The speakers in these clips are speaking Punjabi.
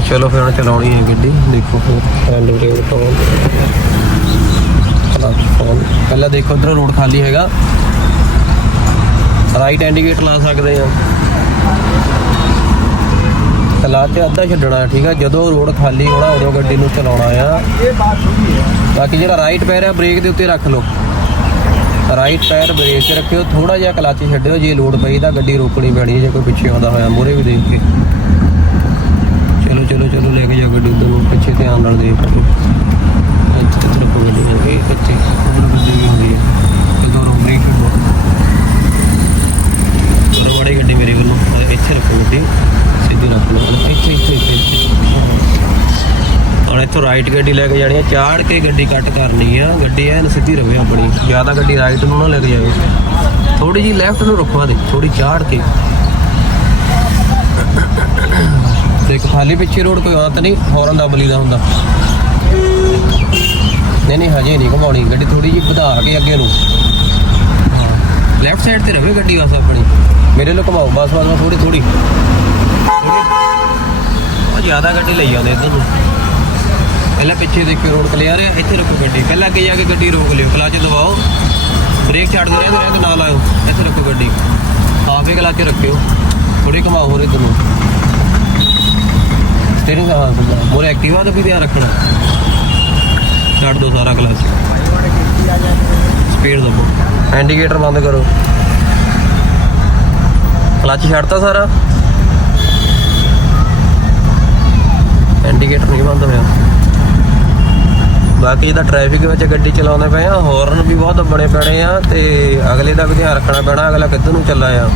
ਚਲੋ ਫਿਰ ਹੁਣ ਚਲਾਉਣੀ ਹੈ ਗੱਡੀ। ਦੇਖੋ ਫਿਰ ਹੈਂਡ ਬ੍ਰੇਕ ਤੋਂ। ਪਹਿਲਾਂ ਦੇਖੋ ਇਧਰ ਰੋਡ ਖਾਲੀ ਹੈਗਾ। ਰਾਈਟ ਇੰਡੀਕੇਟਰ ਲਾ ਸਕਦੇ ਆ ਕਲਾ ਤੇ ਅੱਧਾ ਛੱਡਣਾ, ਠੀਕ ਆ? ਜਦੋਂ ਰੋਡ ਖਾਲੀ ਹੋਣਾ, ਉਦੋਂ ਗੱਡੀ ਨੂੰ ਚਲਾਉਣਾ ਆ। ਇਹ ਬਾਤ ਹੋਈ ਹੈ ਬਾਕੀ ਜਿਹੜਾ ਰਾਈਟ ਪੈਰ ਹੈ ਬ੍ਰੇਕ ਦੇ ਉੱਤੇ ਰੱਖ ਲਓ। ਰਾਈਟ ਪੈਰ ਬ੍ਰੇਕ ਤੇ ਰੱਖਿਓ। ਥੋੜਾ ਜਿਹਾ ਕਲੱਚ ਛੱਡਿਓ। ਜੇ ਲੋਡ ਪਈ ਤਾਂ ਗੱਡੀ ਰੋਕਣੀ ਪੈਣੀ ਜੇ ਕੋਈ ਪਿੱਛੇ ਆਉਂਦਾ ਹੋਇਆ, ਮੂਹਰੇ ਵੀ ਦੇਖ ਕੇ। ਚਲੋ ਚਲੋ, ਲੈ ਕੇ ਜਾਓ ਗੱਡੀ ਉਧਰ ਪਿੱਛੇ ਧਿਆਨ ਨਾਲ ਦੇਖ ਲਓ। ਇੱਥੇ ਕਿੱਥੇ ਰੱਖੋ ਗੱਡੀ ਇਹ ਪਿੱਛੇ ਉਧਰ ਗੱਡੀ ਵੀ ਹੁੰਦੀ ਹੈ ਜਦੋਂ ਰੋ ਬ੍ਰੇਕ ਛੱਡੋ ਰਵਾੜੀ ਗੱਡੀ ਮੇਰੇ ਵੱਲੋਂ ਇੱਥੇ ਰੱਖੋ ਗੱਡੀ ਸਿੱਧੀ ਰੱਖ ਲਓ। ਇੱਥੇ ਇੱਥੇ ਇੱਥੇ ਇੱਥੇ। ਇੱਥੋਂ ਰਾਈਟ ਗੱਡੀ ਲੈ ਕੇ ਜਾਣੀ ਆ, ਚਾੜ ਕੇ ਗੱਡੀ ਕੱਟ ਕਰਨੀ ਆ। ਗੱਡੀ ਐਨ ਸਿੱਧੀ ਰਵੇ ਆਪਣੀ। ਜ਼ਿਆਦਾ ਗੱਡੀ ਰਾਈਟ ਨੂੰ ਨਾ ਲੈ ਕੇ ਜਾਵੇ। ਥੋੜੀ ਜੀ ਲੈਫਟ ਨੂੰ ਰੱਖਵਾ ਦੇ ਥੋੜੀ ਚਾੜ ਕੇ। ਦੇਖ ਖਾਲੀ ਪਿੱਛੇ ਰੋਡ ਕੋਈ ਆਤ ਨਹੀਂ ਹੌਰਨ ਦਾ ਬਲੀ ਦਾ ਹੁੰਦਾ। ਨਹੀਂ ਨਹੀਂ, ਹਜੇ ਨਹੀਂ ਘਮਾਉਣੀ, ਗੱਡੀ ਥੋੜੀ ਜਿਹੀ ਵਧਾ ਕੇ ਅੱਗੇ ਨੂੰ। ਲੈਫਟ ਸਾਈਡ ਤੇ ਰਵੇ ਗੱਡੀ ਬਸ ਆਪਣੀ। ਮੇਰੇ ਲੋ ਘਮਾਓ, ਬਸ ਬਸ ਥੋੜੀ ਥੋੜੀ ਉਹ ਜ਼ਿਆਦਾ ਗੱਡੀ ਲਈ ਆਉਂਦੇ ਇੱਧਰ ਨੂੰ। ਪਹਿਲਾਂ ਪਿੱਛੇ ਦੇਖਿਓ, ਰੋਡ ਕਲੀਅਰ ਹੈ, ਇੱਥੇ ਰੱਖੋ ਗੱਡੀ। ਪਹਿਲਾਂ ਅੱਗੇ ਜਾ ਕੇ ਗੱਡੀ ਰੋਕ ਲਿਓ ਕਲਚ ਦਬਾਓ। ਬ੍ਰੇਕ ਛੱਡਦੇ ਰਹਿੰਦੇ ਰਹਿੰਦੇ ਨਾ ਲਾਓ ਇੱਥੇ ਰੱਖੋ ਗੱਡੀ। ਆਪੇ ਕਲਚ ਰੱਖਿਓ। ਥੋੜੀ ਘਮਾਓ ਹੋਰ ਇੱਧਰ ਨੂੰ। ਸਟੀਅਰਿੰਗ ਦਾ ਹਾਂ ਐਕਟਿਵਾ ਦਾ ਵੀ ਧਿਆਨ ਰੱਖਣਾ। ਛੱਡ ਦੋ ਸਾਰਾ ਕਲਚ ਸਪੀਡ ਦਬੋ। ਇੰਡੀਕੇਟਰ ਬੰਦ ਕਰੋ। ਕਲਚ ਛੱਡਤਾ ਸਾਰਾ? ਇੰਡੀਕੇਟਰ ਨਹੀਂ ਬੰਦ ਹੋਇਆ। ਬਾਕੀ ਜਿਹਦਾ ਟ੍ਰੈਫਿਕ ਵਿੱਚ ਗੱਡੀ ਚਲਾਉਂਦੇ ਪਏ ਆ। ਹੌਰਨ ਵੀ ਬਹੁਤ ਬਣੇ ਪੈਣੇ ਆ ਤੇ ਅਗਲੇ ਦਾ ਵੀ ਧਿਆਨ ਰੱਖਣਾ ਪੈਣਾ। ਅਗਲਾ ਕਿੱਧਰ ਨੂੰ ਚੱਲਾ ਆ?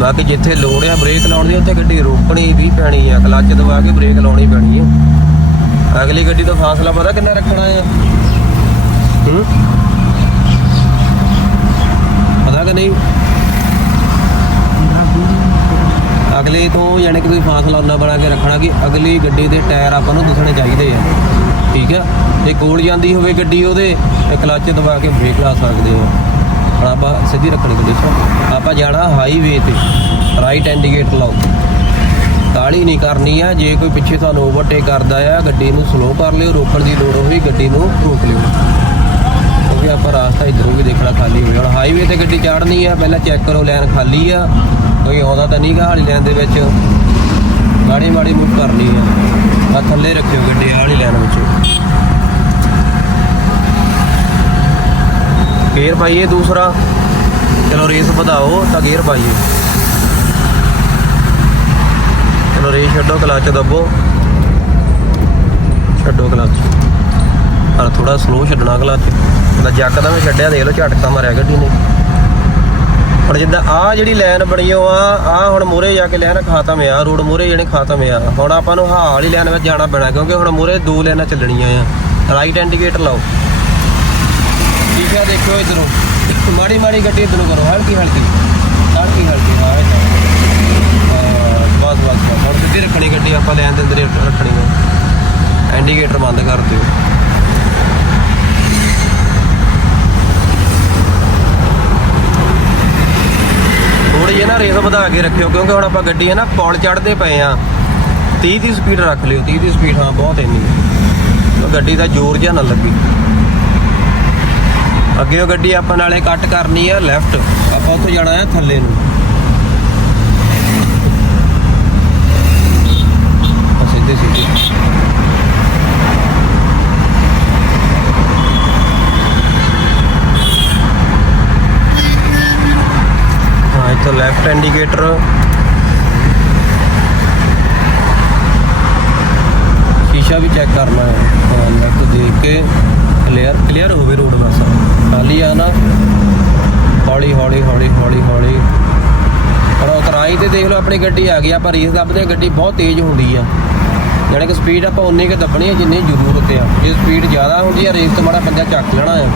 ਬਾਕੀ ਜਿੱਥੇ ਲੋੜ ਆ ਬ੍ਰੇਕ ਲਾਉਣ ਦੀ, ਉੱਥੇ ਗੱਡੀ ਰੋਕਣੀ ਵੀ ਪੈਣੀ ਆ ਕਲੱਚ ਦਬਾ ਕੇ ਬ੍ਰੇਕ ਲਾਉਣੀ ਪੈਣੀ ਆ। ਅਗਲੀ ਗੱਡੀ ਤੋਂ ਫਾਸਲਾ ਪਤਾ ਕਿੰਨਾ ਰੱਖਣਾ ਆ? ਹੂੰ? ਪਤਾ ਕਿ ਨਹੀਂ? ਅਗਲੇ ਤੋਂ ਯਾਨੀ ਕਿ ਤੁਸੀਂ ਫਾਸਲਾ ਉਹਨਾਂ ਬਣਾ ਕੇ ਰੱਖਣਾ ਕਿ ਅਗਲੀ ਗੱਡੀ ਦੇ ਟਾਇਰ ਆਪਾਂ ਨੂੰ ਦਿਸਣੇ ਚਾਹੀਦੇ ਆ। ਠੀਕ ਆ? ਜੇ ਕੋਲ ਜਾਂਦੀ ਹੋਵੇ ਗੱਡੀ ਉਹਦੇ, ਤੇ ਕਲੱਚ ਦਬਾ ਕੇ ਬ੍ਰੇਕ ਲਾ ਸਕਦੇ ਹੋ ਹੁਣ ਆਪਾਂ ਸਿੱਧੀ ਰੱਖਣੀ ਗੱਡੀ ਆਪਾਂ ਜਾਣਾ ਹਾਈਵੇ ਤੇ। ਰਾਈਟ ਇੰਡੀਕੇਟਰ ਲਾਓ। ਤਾਲੀ ਨਹੀਂ ਕਰਨੀ ਆ, ਜੇ ਕੋਈ ਪਿੱਛੇ ਤੁਹਾਨੂੰ ਓਵਰਟੇਕ ਕਰਦਾ ਆ, ਗੱਡੀ ਨੂੰ ਸਲੋ ਕਰ ਲਿਓ, ਰੋਕਣ ਦੀ ਲੋੜ ਹੋਈ, ਗੱਡੀ ਨੂੰ ਰੋਕ ਲਿਓ। ਕਿਉਂਕਿ ਆਪਾਂ ਰਾਸਤਾ ਇਧਰੋਂ ਵੀ ਦੇਖਣਾ ਖਾਲੀ ਹੋਵੇ ਹੁਣ ਹਾਈਵੇ ਤੇ ਗੱਡੀ ਚਾੜਨੀ ਆ, ਪਹਿਲਾਂ ਚੈੱਕ ਕਰੋ ਲਾਈਨ ਖਾਲੀ ਆ। ਕੋਈ ਆਉਂਦਾ ਤਾਂ ਨਹੀਂਗਾ ਹਾਲੀ ਲਾਈਨ ਦੇ ਵਿੱਚ। ਮਾੜੀ ਮਾੜੀ ਮੂਵ ਕਰਨੀ ਆ। ਆ ਥੱਲੇ ਰੱਖਿਓ ਗੱਡੀ ਆਹ ਵਾਲੀ ਲਾਈਨ ਵਿੱਚ। ਗੇਅਰ ਪਾਈਏ, ਦੂਸਰਾ। ਚਲੋ ਰੇਸ ਵਧਾਓ, ਤਾਂ ਗੇਅਰ ਪਾਈਏ। ਚਲੋ ਰੇਸ ਛੱਡੋ, ਕਲਚ ਦੱਬੋ। ਛੱਡੋ ਕਲਚ। ਪਰ ਥੋੜਾ ਸਲੋ ਛੱਡਣਾ ਕਲਚ। ਉਹਦਾ ਜੱਕ ਦਾ ਮੈਂ ਛੱਡਿਆ, ਦੇਖ ਲਓ ਝਟਕਾ ਮਾਰਿਆ ਗੱਡੀ ਨੇ। ਪਰ ਜਿੱਦਾਂ ਆ ਜਿਹੜੀ ਲਾਈਨ ਬਣੀ ਓ ਆ ਆ ਹੁਣ ਮੂਰੇ ਜਾ ਕੇ ਲਾਈਨ ਖਾਤਮ ਆ, ਰੋਡ ਮੂਰੇ ਜਿਹੜੇ ਖਾਤਮ ਆ। ਹੁਣ ਆਪਾਂ ਨੂੰ ਹਾਲ ਵਾਲੀ ਲਾਈਨ ਵਿੱਚ ਜਾਣਾ ਪੈਣਾ, ਕਿਉਂਕਿ ਹੁਣ ਮੂਰੇ ਦੋ ਲਾਈਨਾਂ ਚੱਲਣੀਆਂ ਆ। ਰਾਈਟ ਇੰਡੀਕੇਟਰ ਲਾਓ। ਠੀਕ ਆ ਦੇਖੋ ਇਧਰੋਂ। ਮਾੜੀ ਮਾੜੀ ਗੱਡੀ ਇਧਰੋਂ ਕਰੋ ਹਲਕੀ ਹਲਕੀ। ਹਲਕੀ ਹਲਕੀ ਹਾਂ ਇਹ ਤਾਂ। ਹਾਂ, ਸਿੱਧੀ ਰੱਖਣੀ ਗੱਡੀ ਆਪਾਂ ਲੈਣ ਦੇ ਅੰਦਰ ਰੱਖਣੀ ਹੈ ਇੰਡੀਕੇਟਰ ਬੰਦ ਕਰ ਦਿਓ। ਥੋੜੀ ਜਿਹੀ ਨਾ ਰੇਸ ਵਧਾ ਕੇ ਰੱਖਿਓ ਕਿਉਂਕਿ ਹੁਣ ਆਪਾਂ ਗੱਡੀ ਹੈ ਨਾ ਪੌਲ ਚੜਦੇ ਪਏ ਆ। 30 ਦੀ ਸਪੀਡ ਰੱਖ ਲਿਓ 30 ਦੀ ਸਪੀਡ ਹਾਂ ਬਹੁਤ ਇੰਨੀ। ਉਹ ਗੱਡੀ ਦਾ ਜ਼ੋਰ ਜਿਹਾ ਨਾ ਲੱਗੇ। ਅੱਗੇ ਉਹ ਗੱਡੀ ਆਪਾਂ ਨਾਲੇ ਕੱਟ ਕਰਨੀ ਆ ਲੈਫਟ ਆਪਾਂ ਉੱਥੇ ਜਾਣਾ ਆ ਥੱਲੇ ਨੂੰ। ਆ ਸਿੱਧੇ ਸਿੱਧੇ। ਹਾਂ, ਇੱਥੋਂ ਲੈਫਟ ਇੰਡੀਕੇਟਰ ਸ਼ੀਸ਼ਾ ਵੀ ਚੈੱਕ ਕਰਨਾ ਹੈ ਹਾਂ ਲੈਫਟ ਦੇਖ ਕੇ ਕਲੀਅਰ ਕਲੀਅਰ ਹੋਵੇ ਰੋਡ ਬਸ ਖਾਲੀ ਆ ਨਾ ਹੌਲੀ ਹੌਲੀ ਹੌਲੀ ਹੌਲੀ ਹੌਲੀ ਪਰ ਉਤਰਾਈ ਤੇ ਦੇਖ ਲਓ ਆਪਣੀ ਗੱਡੀ ਆ ਗਈ, ਆਪਾਂ ਰੀਸ ਦੱਬਦੇ, ਗੱਡੀ ਬਹੁਤ ਤੇਜ਼ ਹੁੰਦੀ ਆ। ਯਾਨੀ ਕਿ ਸਪੀਡ ਆਪਾਂ ਉਨੀ ਕੁ ਦੱਬਣੀ ਹੈ ਜਿੰਨੀ ਜ਼ਰੂਰਤ ਆ। ਜੇ ਸਪੀਡ ਜ਼ਿਆਦਾ ਹੁੰਦੀ ਆ ਰੇਸ ਤੋਂ ਮਾੜਾ ਪੰਜਾ ਚੱਕ ਲੈਣਾ ਆ।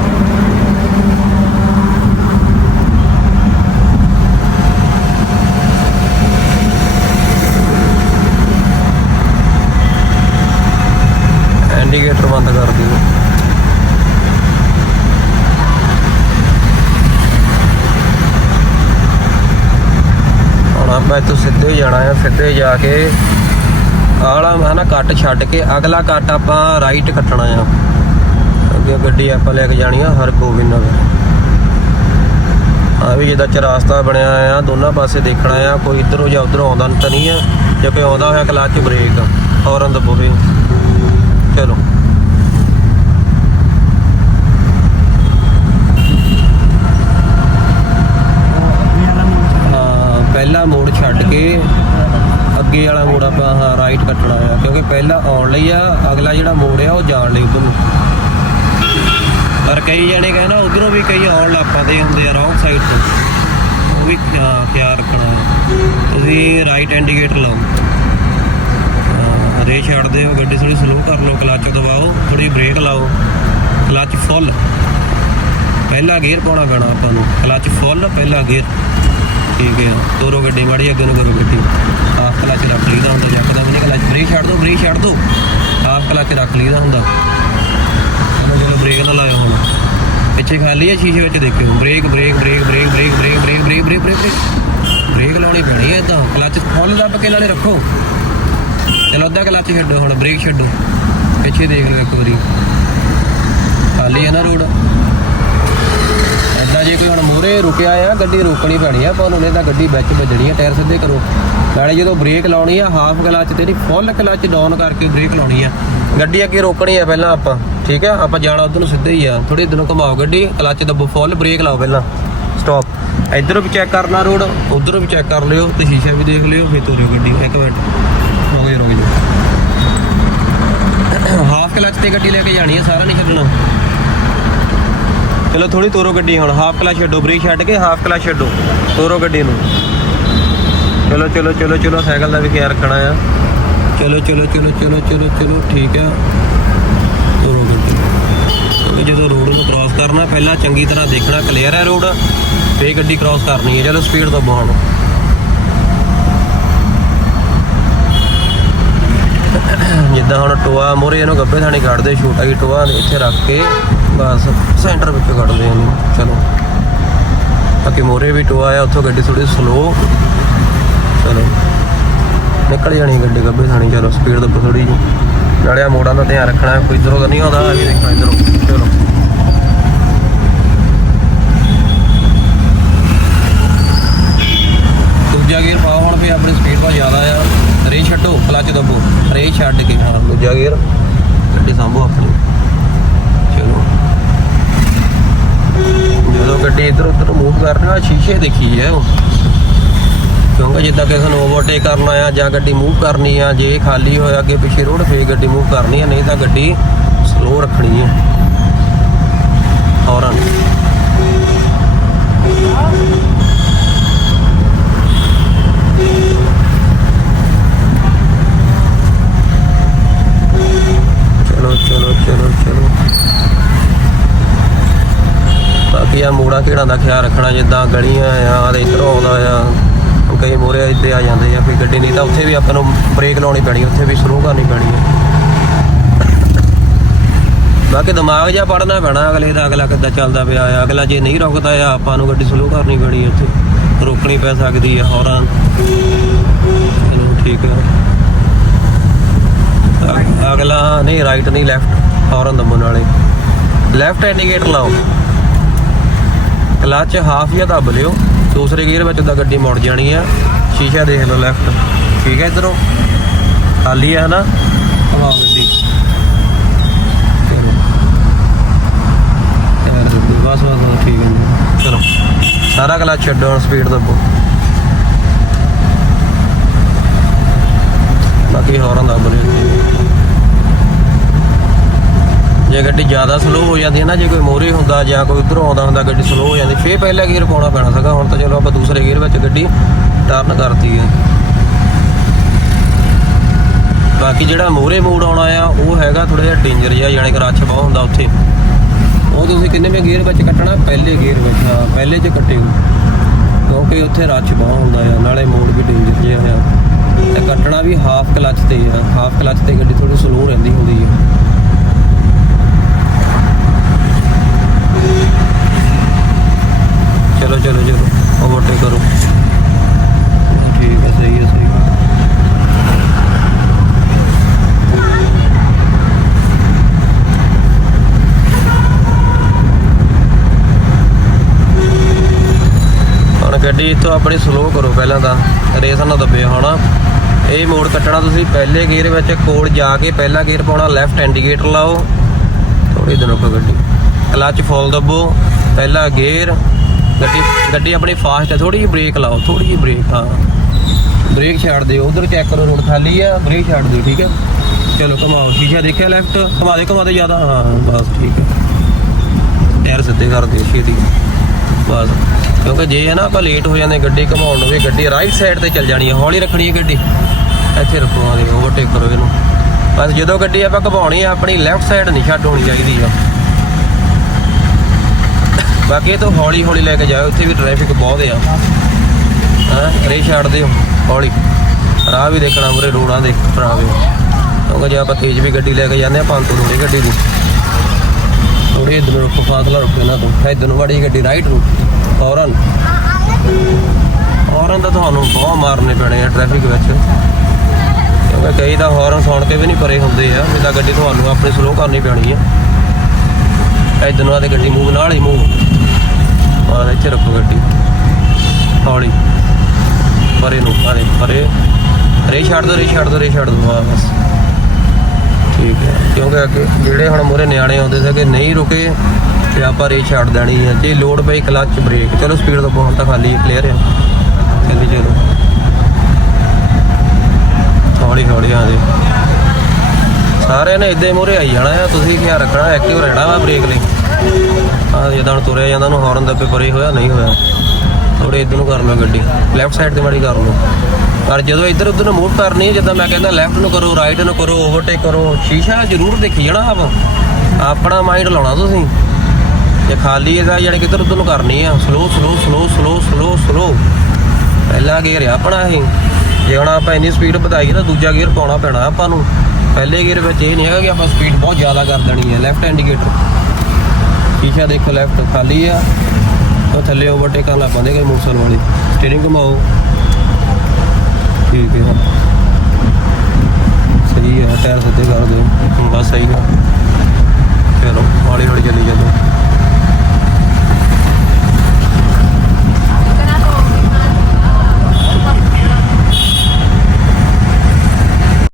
ਇੰਡੀਕੇਟਰ ਬੰਦ ਕਰ ਦਿਓ ਹੁਣ ਆਪਾਂ ਇੱਥੋਂ ਸਿੱਧੇ ਜਾਣਾ ਹੈ ਸਿੱਧੇ ਜਾ ਕੇ ਆਲਾ ਹੈ ਕੱਟ ਛੱਡ ਕੇ ਅਗਲਾ ਕੱਟ ਆਪਾਂ ਰਾਈਟ ਕੱਟਣਾ ਆ। ਅੱਗੇ ਗੱਡੀ ਆਪਾਂ ਲੈ ਕੇ ਜਾਣੀ ਆ ਹਰਗੋਬਿੰਦ ਨਗਰ ਆ ਵੀ ਜਿਹਦਾ ਚਰਾਸਤਾ ਬਣਿਆ ਆ, ਦੋਨਾਂ ਪਾਸੇ ਦੇਖਣਾ ਆ, ਕੋਈ ਇਧਰੋਂ ਜਾਂ ਉਧਰੋਂ ਆਉਂਦਾ ਤਾਂ ਨਹੀਂ ਆ, ਜੇ ਕੋਈ ਆਉਂਦਾ ਹੋਇਆ ਕਲੱਚ ਬ੍ਰੇਕ ਹੌਰਨ ਦਬੋਵੇ ਚਲੋ ਹਾਂ ਪਹਿਲਾ ਮੋੜ ਛੱਡ ਕੇ ਅੱਗੇ ਵਾਲਾ ਮੋੜ ਆਪਾਂ ਹਾਂ ਰਾਈਟ ਕੱਟਣਾ ਆ ਕਿਉਂਕਿ ਪਹਿਲਾਂ ਆਉਣ ਲਈ ਆ ਅਗਲਾ ਜਿਹੜਾ ਮੋੜ ਆ ਉਹ ਜਾਣ ਲਈ ਉਧਰ ਨੂੰ। ਪਰ ਕਈ ਜਣੇ ਕਹਿੰਦਾ ਉਧਰੋਂ ਵੀ ਕਈ ਆਉਣ ਲੱਗ ਹੁੰਦੇ ਆ ਰੌਂਗ ਸਾਈਡ ਤੋਂ। ਉਹ ਵੀ ਖਿਆਲ ਰੱਖਣਾ। ਤੁਸੀਂ ਰਾਈਟ ਇੰਡੀਕੇਟਰ ਲਾਓ। ਹਾਂ, ਰੇ ਛੱਡ ਦਿਓ ਗੱਡੀ ਥੋੜੀ ਸਲੋ ਕਰ ਲਓ ਕਲੱਚ ਦਬਾਓ ਥੋੜੀ ਬ੍ਰੇਕ ਲਾਓ। ਕਲੱਚ ਫੁੱਲ ਪਹਿਲਾ ਗੇਅਰ ਪਾਉਣਾ ਪੈਣਾ ਆਪਾਂ ਨੂੰ। ਕਲਚ ਫੁੱਲ ਪਹਿਲਾ ਗੇਅਰ ਠੀਕ ਹੈ। ਤੋਰੋ ਗੱਡੀ ਮਾੜੀ ਅੱਗੇ ਨੂੰ ਕਰੋ ਗੱਡੀ। ਹਾਫ ਕਲੱਚ ਰੱਖ ਲਈਦਾ ਹੁੰਦਾ ਜੱਕਦਮ ਬ੍ਰੇਕ ਛੱਡ ਦੋ ਬ੍ਰੇਕ ਛੱਡ ਦੋ। ਹਾਫ ਕਲੱਚ ਰੱਖ ਲਈਦਾ ਹੁੰਦਾ। ਚਲੋ ਚਲੋ ਬ੍ਰੇਕ ਨਾ ਲਾਇਓ ਹੁਣ ਪਿੱਛੇ ਖਾਲੀ ਹੈ ਸ਼ੀਸ਼ੇ ਵਿੱਚ ਦੇਖਿਓ। Brake brake brake brake brake brake brake brake brake brake brake ਲਾਉਣੀ ਪੈਣੀ ਹੈ ਇਦਾਂ। ਕਲੱਚ ਫੁੱਲ ਦੱਬ ਕੇ ਨਾਲੇ ਰੱਖੋ। ਚਲੋ ਅੱਧਾ ਕਲੱਚ ਛੱਡੋ ਹੁਣ ਬ੍ਰੇਕ ਛੱਡੋ। ਪਿੱਛੇ ਦੇਖ ਲਓ ਇੱਕ ਵਾਰੀ। ਖਾਲੀ ਹੈ ਨਾ ਰੋਡ ਜੇ ਰੁਕਿਆ ਆ, ਗੱਡੀ ਰੋਕਣੀ ਪੈਣੀ ਆ ਪਰ ਉਹਨੇ ਤਾਂ ਗੱਡੀ ਵਿੱਚ ਵੱਜਣੀ ਆ, ਟਾਇਰ ਸਿੱਧੇ ਕਰੋ। ਨਾਲੇ ਜਦੋਂ ਬ੍ਰੇਕ ਲਾਉਣੀ ਆ ਹਾਫ ਕਲੱਚ ਤੇ ਨਹੀਂ ਫੁੱਲ ਕਲੱਚ ਡਾਊਨ ਕਰਕੇ ਬ੍ਰੇਕ ਲਾਉਣੀ ਆ। ਗੱਡੀ ਅੱਗੇ ਰੋਕਣੀ ਆ ਪਹਿਲਾਂ ਆਪਾਂ, ਠੀਕ ਆ? ਆਪਾਂ ਜਾਣਾ ਉਧਰ ਨੂੰ ਸਿੱਧੇ ਹੀ ਆ। ਥੋੜੀ ਇਧਰ ਘੁਮਾਓ ਗੱਡੀ ਕਲੱਚ ਦੱਬੋ ਫੁੱਲ ਬ੍ਰੇਕ ਲਾਓ ਪਹਿਲਾਂ। ਸਟਾਪ ਇਧਰੋਂ ਵੀ ਚੈੱਕ ਕਰਨਾ ਰੋਡ ਉਧਰੋਂ ਵੀ ਚੈੱਕ ਕਰ ਲਿਓ, ਤੇ ਸ਼ੀਸ਼ਾ ਵੀ ਦੇਖ ਲਿਓ, ਫਿਰ ਤੋਰਿਓ ਗੱਡੀ। ਇੱਕ ਮਿੰਟ। ਹੋ ਗਈ ਰੁਕ ਜਾਓ। ਹਾਫ ਕਲਚ ਤੇ ਗੱਡੀ ਲੈ ਕੇ ਜਾਣੀ ਆ, ਸਾਰਾ ਨਹੀਂ ਛੱਡਣਾ। ਚਲੋ ਥੋੜੀ ਤੋਰੋ ਗੱਡੀ ਹੁਣ ਹਾਫ ਕਲਾ ਛੱਡੋ ਬ੍ਰੇਕ ਛੱਡ ਕੇ ਹਾਫ ਕਲਾ ਛੱਡੋ, ਤੋਰੋ ਗੱਡੀ ਨੂੰ। ਚਲੋ ਚਲੋ ਚਲੋ ਚਲੋ, ਸਾਈਕਲ ਦਾ ਵੀ ਖਿਆਲ ਰੱਖਣਾ ਆ। ਚਲੋ ਚਲੋ ਚਲੋ ਚਲੋ ਚਲੋ ਚਲੋ, ਠੀਕ ਆ। ਤੋਰੋ ਗੱਡੀ। ਕਿਉਂਕਿ ਜਦੋਂ ਰੋਡ ਨੂੰ ਕ੍ਰਾਸ ਕਰਨਾ, ਪਹਿਲਾਂ ਚੰਗੀ ਤਰ੍ਹਾਂ ਦੇਖਣਾ ਕਲੀਅਰ ਹੈ ਰੋਡ, ਫੇਰ ਗੱਡੀ ਕ੍ਰਾਸ ਕਰਨੀ ਹੈ। ਚਲੋ ਸਪੀਡ ਤੋਂ ਜਿੱਦਾਂ ਹੁਣ ਟੋਆ ਮੋਰੇ ਇਹਨੂੰ ਗੱਬੇ ਥਾਣੀ ਕੱਢਦੇ, ਛੋਟਾ ਹੀ ਟੋਆ ਇੱਥੇ ਰੱਖ ਕੇ ਬਸ ਸੈਂਟਰ ਵਿੱਚੋਂ ਕੱਢਦੇ ਇਹਨੂੰ, ਚਲੋ। ਬਾਕੀ ਮੋਰੇ ਵੀ ਟੋਆ ਆ, ਉੱਥੋਂ ਗੱਡੀ ਥੋੜੀ ਸਲੋ ਚਲੋ। ਨਿਕਲ ਜਾਣੀ ਗੱਡੀ ਗੱਬੇ ਥਾਣੀ, ਚਲੋ ਸਪੀਡ ਦੱਬੋ ਥੋੜੀ ਜੀ ਨਾਲੇ ਆ ਮੋੜਾਂ ਦਾ ਧਿਆਨ ਰੱਖਣਾ, ਕੋਈ ਇਧਰੋਂ ਤਾਂ ਨਹੀਂ ਆਉਂਦਾ ਵੀ ਦੇਖਣਾ ਇਧਰੋਂ ਚਲੋ ਦੂਜਾ ਗੇਅਰ ਪਾਓ ਹੁਣ ਵੀ ਆਪਣੀ ਸਪੀਡ ਬਹੁਤ ਜ਼ਿਆਦਾ ਆ ਰੇ ਛੱਡੋ ਕਲੱਚ ਦੱਬੋ ਰੇ ਛੱਡ ਕੇ ਹਾਂ ਦੂਜਾ ਗੇਅਰ ਗੱਡੀ ਸੰਭੋ ਆਪਣੀ। ਚਲੋ। ਜਦੋਂ ਗੱਡੀ ਇੱਧਰ ਉੱਧਰ ਮੂਵ ਕਰਨੀ ਆ, ਸ਼ੀਸ਼ੇ ਦੇਖੀ ਹੈ ਉਹ। ਕਿਉਂਕਿ ਜਿੱਦਾਂ ਕਿਸੇ ਨੂੰ ਓਵਰਟੇਕ ਕਰਨਾ ਆ ਜਾਂ ਗੱਡੀ ਮੂਵ ਕਰਨੀ ਆ, ਜੇ ਖਾਲੀ ਹੋਇਆ, ਅੱਗੇ ਪਿੱਛੇ ਰੋਡ ਫੇਰ ਗੱਡੀ ਮੂਵ ਕਰਨੀ ਆ, ਨਹੀਂ ਤਾਂ ਗੱਡੀ ਸਲੋ ਰੱਖਣੀ ਆ। ਹੌਰਨ ਚਲੋ ਚਲੋ। ਬਾਕੀ ਆ ਮੋੜਾ ਕਿਹੜਾ ਦਾ ਖਿਆਲ ਰੱਖਣਾ, ਜਿੱਦਾਂ ਗਲੀਆਂ ਆ ਤੇ ਇੱਧਰੋਂ ਆਉਂਦਾ ਆ ਕਈ ਮੋਰੇ ਇੱਥੇ ਆ ਜਾਂਦੇ ਆ ਫਿਰ ਗੱਡੀ ਨਹੀਂ, ਤਾਂ ਉੱਥੇ ਵੀ ਆਪਾਂ ਨੂੰ ਬ੍ਰੇਕ ਲਾਉਣੀ ਪੈਣੀ, ਉੱਥੇ ਵੀ ਸਲੋ ਕਰਨੀ ਪੈਣੀ ਬਾਕੀ ਦਿਮਾਗ ਜਿਹਾ ਪੜਨਾ ਪੈਣਾ, ਅਗਲੇ ਦਾ, ਅਗਲਾ ਕਿੱਦਾਂ ਚੱਲਦਾ ਪਿਆ ਆ, ਅਗਲਾ ਜੇ ਨਹੀਂ ਰੁਕਦਾ ਆ, ਆਪਾਂ ਨੂੰ ਗੱਡੀ ਸਲੋ ਕਰਨੀ ਪੈਣੀ ਉੱਥੇ। ਰੋਕਣੀ ਪੈ ਸਕਦੀ ਹੈ ਹੌਰਾਂ ਚਲੋ, ਠੀਕ ਆ। ਅਗਲਾ ਨਹੀਂ ਰਾਈਟ ਨਹੀਂ ਲੈਫਟ ਹੌਰਨ ਦਮਨ ਵਾਲੇ। ਲੈਫਟ ਇੰਡੀਕੇਟਰ ਲਾਓ। ਕਲਚ ਹਾਫ ਜਾਂ ਦੱਬ ਲਿਓ। ਦੂਸਰੇ ਗੀਅਰ ਵਿੱਚ ਤਾਂ ਗੱਡੀ ਮੁੜ ਜਾਣੀ ਆ। ਸ਼ੀਸ਼ਾ ਦੇਖ ਲਓ ਲੈਫਟ ਠੀਕ ਹੈ ਇਧਰੋਂ? ਖਾਲੀ ਆ ਨਾ ਹਵਾ ਗੱਡੀ ਬਸ ਬਸ ਬਸ, ਠੀਕ ਹੈ ਚਲੋ। ਸਾਰਾ ਕਲਚ ਛੱਡੋ ਸਪੀਡ ਦੱਬੋ। ਬਾਕੀ ਹੌਰਨ ਦੱਬ ਲਿਓ ਜੇ ਗੱਡੀ ਜ਼ਿਆਦਾ ਸਲੋ ਹੋ ਜਾਂਦੀ ਹੈ ਨਾ, ਜੇ ਕੋਈ ਮੋਰੇ ਹੁੰਦਾ ਜਾਂ ਕੋਈ ਉਧਰੋਂ ਆਉਂਦਾ ਹੁੰਦਾ, ਗੱਡੀ ਸਲੋ ਹੋ ਜਾਂਦੀ, ਫੇਰ ਪਹਿਲਾ ਗੇਅਰ ਪਾਉਣਾ ਪੈਣਾ ਸੀਗਾ, ਹੁਣ ਤਾਂ ਚਲੋ ਆਪਾਂ ਦੂਸਰੇ ਗੇਅਰ ਵਿੱਚ ਗੱਡੀ ਟਰਨ ਕਰਤੀ ਹੈ। ਬਾਕੀ ਜਿਹੜਾ ਮੋਰੇ ਮੋੜ ਆਉਣਾ ਆ, ਉਹ ਹੈਗਾ ਥੋੜਾ ਜਿਹਾ ਡੇਂਜਰ ਜਿਹਾ, ਯਾਨੀ ਕਿ ਰੱਛ ਬਹੁਤ ਹੁੰਦਾ ਉੱਥੇ। ਉਹ ਤੁਸੀਂ ਕਿੰਨੇਵੇਂ ਗੇਅਰ ਵਿੱਚ ਕੱਟਣਾ? ਪਹਿਲੇ ਗੇਅਰ ਵਿੱਚ ਪਹਿਲੇ 'ਚ ਕੱਟਿਓ। ਕਿਉਂਕਿ ਉੱਥੇ ਰੱਛ ਬਹੁਤ ਹੁੰਦਾ ਆ, ਨਾਲੇ ਮੋੜ ਵੀ ਡੇਂਜਰ ਜਿਹਾ ਆ। ਤੇ ਕੱਟਣਾ ਵੀ ਹਾਫ ਕਲੱਚ ਤੇ ਆ ਹਾਫ ਕਲੱਚ ਤੇ ਗੱਡੀ ਥੋੜੀ ਸਲੋ ਰਹਿੰਦੀ ਹੁੰਦੀ ਆ। ਚਲੋ ਚਲੋ चलो ओवरटेक करो ठीक है सही ਗੱਡੀ ਇੱਥੋਂ ਆਪਣੀ ਸਲੋ ਕਰੋ ਪਹਿਲਾਂ ਤਾਂ। ਰੇਸ ਨਾ ਦੱਬਿਓ ਹਣਾ ਇਹ ਮੋੜ ਕੱਟਣਾ ਤੁਸੀਂ ਪਹਿਲੇ ਗੇਅਰ ਵਿੱਚ, ਕੋਲ ਜਾ ਕੇ ਪਹਿਲਾ ਗੇਅਰ ਪਾਉਣਾ ਲੈਫਟ ਇੰਡੀਕੇਟਰ ਲਾਓ। ਥੋੜੀ ਦਿਨ ਰੁਕੋ ਗੱਡੀ। ਕਲਚ ਫੁੱਲ ਦੱਬੋ। ਪਹਿਲਾ ਗੇਅਰ ਗੱਡੀ ਗੱਡੀ ਆਪਣੀ ਫਾਸਟ ਹੈ ਥੋੜੀ ਜਿਹੀ ਬ੍ਰੇਕ ਲਾਓ ਥੋੜੀ ਜਿਹੀ ਬ੍ਰੇਕ ਹਾਂ। ਬ੍ਰੇਕ ਛੱਡ ਦਿਓ, ਉਧਰ ਚੈੱਕ ਕਰੋ ਰੋਡ ਖਾਲੀ ਆ ਬ੍ਰੇਕ ਛੱਡ ਦਿਓ, ਠੀਕ ਹੈ। ਚਲੋ, ਘਮਾਓ, ਸ਼ੀਸ਼ਾ ਦੇਖਿਆ ਲੈਫਟ ਘਮਾ ਦੇ ਘਮਾ ਦੇ ਜ਼ਿਆਦਾ, ਹਾਂ, ਬਸ ਠੀਕ ਹੈ। ਟਾਇਰ ਸਿੱਧੇ ਕਰ ਦਿਓ, ਛੇਤੀ। ਬਸ, ਕਿਉਂਕਿ ਜੇ ਹੈ ਨਾ ਆਪਾਂ ਲੇਟ ਹੋ ਜਾਂਦੇ, ਗੱਡੀ ਘਮਾਉਣ ਨੂੰ ਵੀ ਗੱਡੀ ਰਾਈਟ ਸਾਈਡ ਤੇ ਚੱਲ ਜਾਣੀ ਹੈ ਹੌਲੀ ਰੱਖਣੀ ਹੈ ਗੱਡੀ। ਇੱਥੇ ਰੱਖੋ ਆ ਓਵਰਟੇਕ ਕਰੋ ਇਹਨੂੰ। ਬਸ ਜਦੋਂ ਗੱਡੀ ਆਪਾਂ ਘਮਾਉਣੀ ਆ, ਆਪਣੀ ਲੈਫਟ ਸਾਈਡ ਨਹੀਂ ਛੱਡ ਹੋਣੀ ਚਾਹੀਦੀ ਆ। ਬਾਕੀ ਇਹ ਤੋਂ ਹੌਲੀ ਹੌਲੀ ਲੈ ਕੇ ਜਾਓ ਉੱਥੇ ਵੀ ਟ੍ਰੈਫਿਕ ਬਹੁਤ ਆ। ਹਾਂ? ਰੇ ਛੱਡਦੇ ਹੋ ਹੌਲੀ। ਰਾਹ ਵੀ ਦੇਖਣਾ ਮੁਰੇ ਰੋਡਾਂ ਦੇ ਭਰਾਵੇ। ਕਿਉਂਕਿ ਜੇ ਆਪਾਂ ਤੇਜ਼ ਵੀ ਗੱਡੀ ਲੈ ਕੇ ਜਾਂਦੇ ਆ ਪੰਜ ਤੋਂ ਰੋੜੀ ਗੱਡੀ ਦੀ। ਥੋੜੀ ਇਧਰ ਰੁਕ ਫਾਸਲਾ ਰੱਖੋ ਇਹਨਾਂ ਤੋਂ। ਇਧਰ ਨੂੰ ਵੜੀ ਗੱਡੀ ਰਾਈਟ ਨੂੰ। ਹੌਰਨ। ਹੌਰਨ ਤਾਂ ਤੁਹਾਨੂੰ ਬਹੁਤ ਮਾਰਨੇ ਪੈਣੇ ਆ ਟ੍ਰੈਫਿਕ ਵਿੱਚ। ਕਿਉਂਕਿ ਕਈ ਤਾਂ ਹੌਰਨ ਸੁਣ ਕੇ ਵੀ ਨਹੀਂ ਪਰੇ ਹੁੰਦੇ ਆ, ਵੀ ਤਾਂ ਗੱਡੀ ਤੁਹਾਨੂੰ ਆਪਣੀ ਸਲੋ ਕਰਨੀ ਪੈਣੀ ਆ। ਇਧਰ ਨੂੰ ਆ ਤੇ ਗੱਡੀ ਮੂਵ ਨਾਲ ਹੀ ਮੂਵ ਆ ਇੱਥੇ ਰੱਖੋ ਗੱਡੀ। ਹੌਲੀ। ਪਰੇ ਨੂੰ, ਪਰੇ ਪਰੇ। ਰੇ ਛੱਡ ਦੋ ਰੇ ਛੱਡ ਦੋ ਰੇ ਛੱਡ ਦੋ ਆ ਬਸ। ਠੀਕ ਹੈ। ਕਿਉਂਕਿ ਅੱਗੇ ਜਿਹੜੇ ਹੁਣ ਮੂਹਰੇ ਨਿਆਣੇ ਆਉਂਦੇ ਸੀਗੇ, ਨਹੀਂ ਰੁਕੇ, ਤੇ ਆਪਾਂ ਰੇ ਛੱਡ ਦੇਣੀ ਹੈ। ਜੇ ਲੋਡ ਪਈ ਕਲੱਚ ਬ੍ਰੇਕ ਚਲੋ ਸਪੀਡ ਤਾਂ ਬਹੁਤ ਤਾਂ ਖਾਲੀ ਕਲੀਅਰ ਆ ਚੱਲੀ ਚਲੋ। ਹੌਲੀ ਹੌਲੀ ਆ ਜੀ। ਸਾਰਿਆਂ ਨੇ ਇਦਾਂ ਹੀ ਮੂਹਰੇ ਆਈ ਜਾਣਾ ਆ ਤੁਸੀਂ ਖਿਆਲ ਰੱਖਣਾ ਐਕਟਿਵ ਰਹਿਣਾ ਵਾ ਬ੍ਰੇਕ ਲਈ। ਆ ਜਦੋਂ ਤੁਰਿਆ ਜਾਂਦਾ ਨੂੰ ਹਾਰਨ ਦੱਬੇ ਪਰੇ ਹੋਇਆ, ਨਹੀਂ ਹੋਇਆ। ਥੋੜੇ ਇਧਰ ਨੂੰ ਕਰ ਲਓ ਗੱਡੀ। ਲੈਫਟ ਸਾਈਡ ਤੇ ਮਾੜੀ ਕਰ ਲਓ। ਪਰ ਜਦੋਂ ਇੱਧਰ ਉੱਧਰ ਨੂੰ ਮੂਵ ਕਰਨੀ ਹੈ, ਜਿੱਦਾਂ ਮੈਂ ਕਹਿੰਦਾ ਲੈਫਟ ਨੂੰ ਕਰੋ ਰਾਈਟ ਨੂੰ ਕਰੋ ਓਵਰਟੇਕ ਕਰੋ, ਸ਼ੀਸ਼ਾ ਜ਼ਰੂਰ ਦੇਖੀ ਜਾਣਾ ਆਪ। ਆਪਣਾ ਮਾਈਂਡ ਲਾਉਣਾ ਤੁਸੀਂ। ਜੇ ਖਾਲੀ ਇਹਦਾ ਯਾਨੀ ਕਿੱਧਰ ਉੱਧਰ ਨੂੰ ਕਰਨੀ ਆ। Slow slow slow slow slow slow ਪਹਿਲਾ ਗੇਅਰ ਆ ਆਪਣਾ ਇਹ। ਜੇ ਹੁਣ ਆਪਾਂ ਇੰਨੀ ਸਪੀਡ ਵਧਾਈ ਤਾਂ ਦੂਜਾ ਗੇਅਰ ਪਾਉਣਾ ਪੈਣਾ ਆਪਾਂ ਨੂੰ। ਪਹਿਲੇ ਗੇਅਰ ਵਿੱਚ ਇਹ ਨਹੀਂ ਹੈਗਾ ਕਿ ਆਪਾਂ ਸਪੀਡ ਬਹੁਤ ਜ਼ਿਆਦਾ ਕਰ ਦੇਣੀ ਹੈ। ਲੈਫਟ ਇੰਡੀਕੇਟਰ ਸ਼ੀਸ਼ਾ ਦੇਖੋ ਲੈਫਟ ਖਾਲੀ ਆ। ਉਹ ਥੱਲੇ ਓਵਰਟੇਕ ਕਰਨ ਲੱਗ ਪਾਉਂਦੇ ਕੋਈ ਮੋਟਰਸਾਈਕਲ ਵਾਲੀ। ਸਟੀਅਰਿੰਗ ਘੁਮਾਓ। ਠੀਕ ਹੈ। ਸਹੀ ਹੈ ਟਾਇਰ ਸਿੱਧੇ ਕਰ ਦਿਓ। ਬਸ ਸਹੀ ਹੈ। ਚਲੋ ਹੌਲੀ ਹੌਲੀ ਚੱਲੀ ਜਾਂਦੇ